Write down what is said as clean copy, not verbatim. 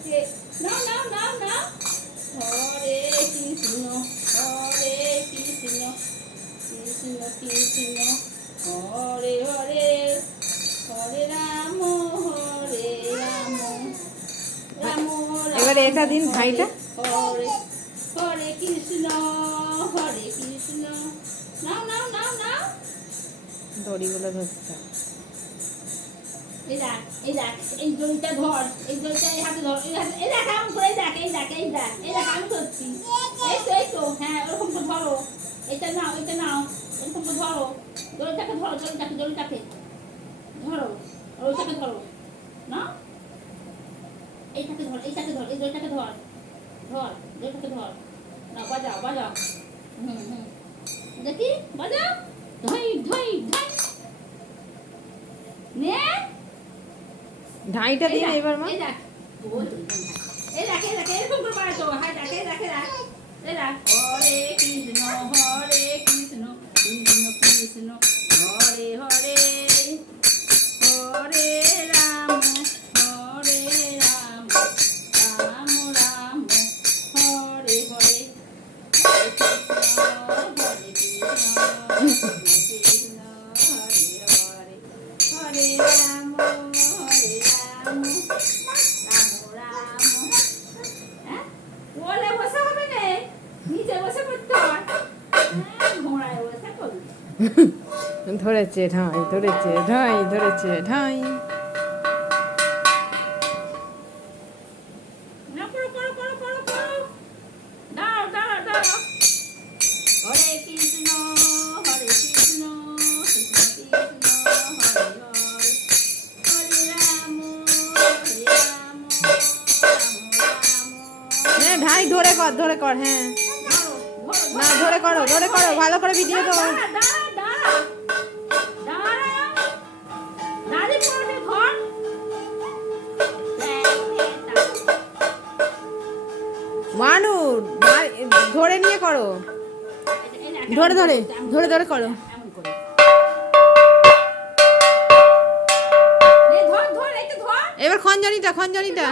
নাও নাও নাও নাও। হরে কৃষ্ণ হরে কৃষ্ণ কৃষ্ণ কৃষ্ণ হরে হরে হরে রাম হরে রাম রাম এবারে এটা দিন ভাইটা। হরে হরে কৃষ্ণ হরে কৃষ্ণ। নাও নাও নাও নাও। দড়িগুলো ধরতে এই দেখ এই দেখ এই দড়িটা ধর, এই দড়িটা এই হাতে ধর, এই হাতে এই দেখ এমন করে এই দেখ এই দেখ এই দেখ এই দেখ আমি ধরছি। এই তো হ্যাঁ ওরকম তো ধরো। এটা নাও এটা নাও, এরকম তো ধরো। দড়িটাকে ধরো, দড়িটাকে দড়িটাকে ধরো, ওইটাকে ধরো না, এইটাকে ধর এইটাকে ধর, এই দড়িটাকে ধর ধর দড়িটাকে ধর। না বাজাও বাজাও। দেখি বাজাও। ধই ধই ধই নে। ঢাইটা দিন এবার মা। এই দেখ এই দেখ এই দেখ এরকম করে বাজাও। হাই দেখ এই দেখ এই দেখ এই দেখ। হরে কৃষ্ণ হরে কৃষ্ণ কৃষ্ণ কৃষ্ণ হরে হরে হরে রাম হরে রাম রাম রাম হরে হরে হরে কৃষ্ণ হরে কৃষ্ণ কৃষ্ণ হরে হরে হরে রাম হরে রাম রাম রাম। হ্যাঁ ওলে বসে হবে না, নিচে বসে পড়তে হয়। ঘোড়ায় বসে করবি। ধরেছে ঢাই ধরেছে ঢাই ধরেছে ঢাই। না করো করো করো করো করো। দাও দাও দাও। হরে কৃষ্ণ হরে কৃষ্ণ কৃষ্ণ কৃষ্ণ হরে হরে হরে রাম হরে রাম রাম রাম। হ্যাঁ ঢাই ধরে কর ধরে কর। হ্যাঁ ধরো না ধরে করো ধরে করো ভালো করে ভিডিও তো। দাঁড়া দাঁড়া দাঁড়া দাঁড়া দাঁড়ি পড়ে ধর। মানু ধরে নিয়ে করো, ধরে ধরে ধরে ধরে করো। এমন করে ধর ধর এই তো ধর। এবার খঞ্জনিটা খঞ্জনিটা।